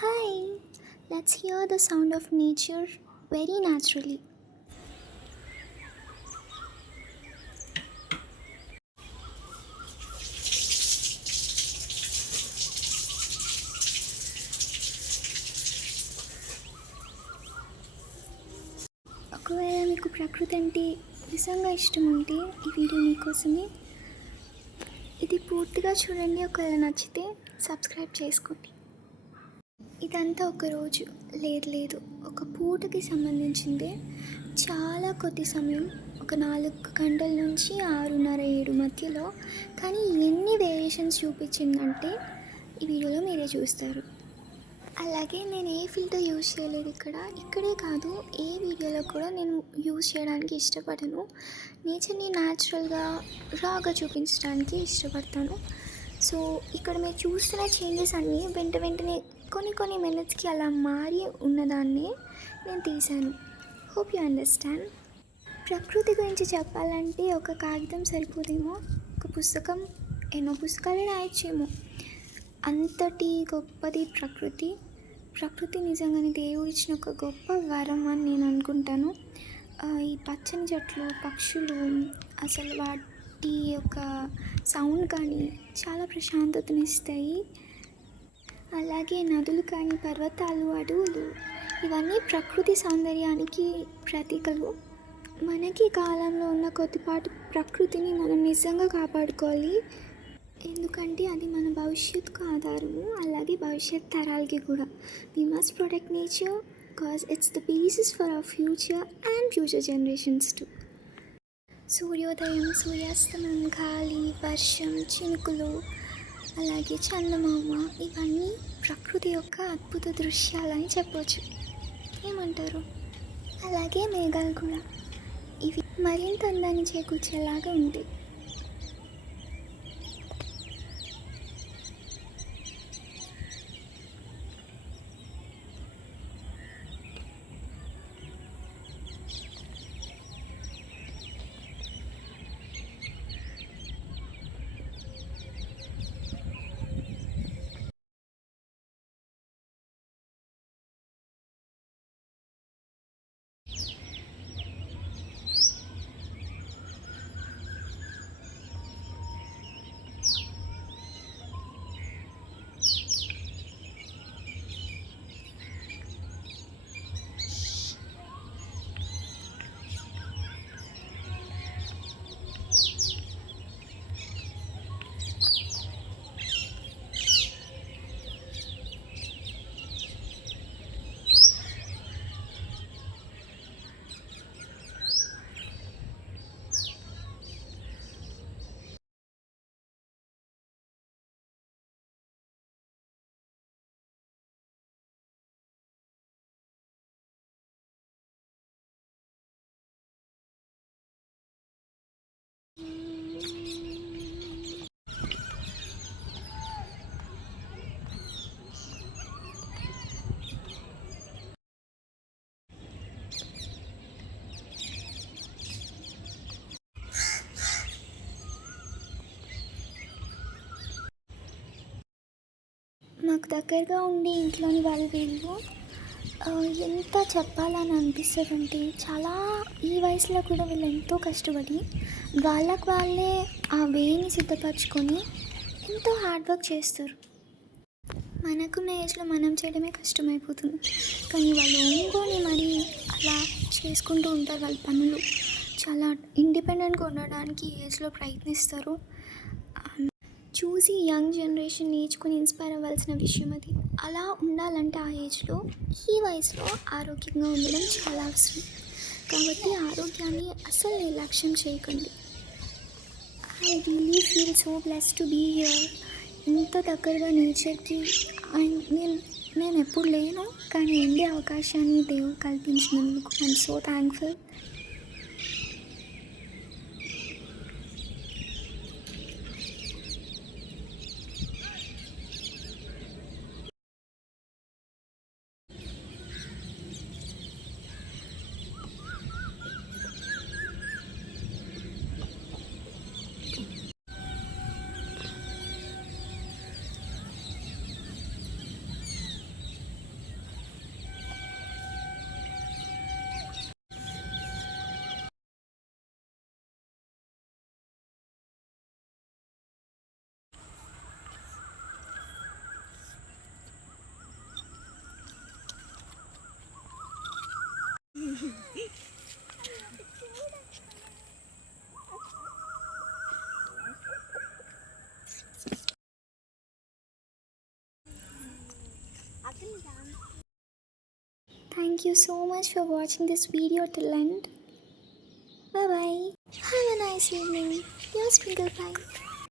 Hi, let's hear the sound of nature very naturally. ఒకవేళ మీకు ప్రకృతి అంటే నిజంగా ఇష్టం ఉంటే ఈ వీడియో మీకోసమే. ఇది పూర్తిగా చూడండి. ఒకవేళ నచ్చితే సబ్స్క్రైబ్ చేసుకోండి. ఇదంతా ఒక రోజు లేదు ఒక పూటకి సంబంధించిందే. చాలా కొద్ది సమయం, ఒక 4 గంటల నుంచి 6:30-7 మధ్యలో. కానీ ఎన్ని వేరియేషన్స్ చూపించిందంటే ఈ వీడియోలో మీరే చూస్తారు. అలాగే నేను ఏ ఫిల్టర్ యూజ్ చేయలేదు ఇక్కడే కాదు, ఏ వీడియోలో కూడా నేను యూజ్ చేయడానికి ఇష్టపడను. నేచర్ని న్యాచురల్గా రాగా చూపించడానికి ఇష్టపడతాను. సో ఇక్కడ మీరు చూస్తున్న చేంజెస్ అన్నీ వెంటనే కొన్ని మినిట్స్కి అలా మారి ఉన్నదాన్ని నేను తీశాను. Hope you understand. ప్రకృతి గురించి చెప్పాలంటే ఒక కాగితం సరిపోదేమో, ఒక పుస్తకం, ఎన్నో పుస్తకాలే రాయొచ్చేమో. అంతటి గొప్పది ప్రకృతి నిజంగానే దేవుడిచ్చిన ఒక గొప్ప వరం అని నేను అనుకుంటాను. ఈ పచ్చని చెట్లు, పక్షులు, అసలు వాటి యొక్క సౌండ్ కానీ చాలా ప్రశాంతతనిస్తాయి. అలాగే నదులు కానీ, పర్వతాలు, అడవులు, ఇవన్నీ ప్రకృతి సౌందర్యానికి ప్రతీకలు. మనకి కాలంలో ఉన్న కొద్దిపాటి ప్రకృతిని మనం నిజంగా కాపాడుకోవాలి. ఎందుకంటే అది మన భవిష్యత్తుకు ఆధారము, అలాగే భవిష్యత్ తరాలకి కూడా. We must protect nature because it's the basis for our future and future generations too. సూర్యోదయం, సూర్యాస్తమయం, గాలి, వర్షం, చినుకులు, అలాగే చందమామ, ఇవన్నీ ప్రకృతి యొక్క అద్భుత దృశ్యాలని చెప్పవచ్చు. ఏమంటారు? అలాగే మేఘాలు కూడా, ఇవి మరింత అందాన్ని చేకూర్చేలాగా ఉంటాయి. మాకు దగ్గరగా ఉండి ఇంట్లోని వీళ్ళు ఎంత చెప్పాలని అనిపిస్తుందంటే, చాలా ఈ వయసులో కూడా వీళ్ళు ఎంతో కష్టపడి వాళ్ళే ఆ వేని సిద్ధపరచుకొని ఎంతో హార్డ్ వర్క్ చేస్తారు. మనకున్న ఏజ్లో మనం చేయడమే కష్టమైపోతుంది, కానీ వాళ్ళు ఒంగోని మరి అలా చేసుకుంటూ ఉంటారు. వాళ్ళ పనులు చాలా ఇండిపెండెంట్గా ఉండడానికి ఏజ్లో ప్రయత్నిస్తారు. చూసి యంగ్ జనరేషన్ నేర్చుకుని ఇన్స్పైర్ అవ్వాల్సిన విషయం అది. అలా ఉండాలంటే ఆ ఏజ్లో, ఈ వయసులో ఆరోగ్యంగా ఉండడం చాలా అవసరం. కాబట్టి ఆరోగ్యాన్ని అస్సలు నిర్లక్ష్యం చేయకండి. I really feel so blessed to be here. ఇంత దగ్గరగా నేచర్కి నేను ఎప్పుడు లేను, కానీ ఉండే అవకాశాన్ని దేవుడు కల్పించినందుకు I'm so thankful. Thank you so much for watching this video till end. Bye bye. Have a nice evening. Your Twinkle Pie.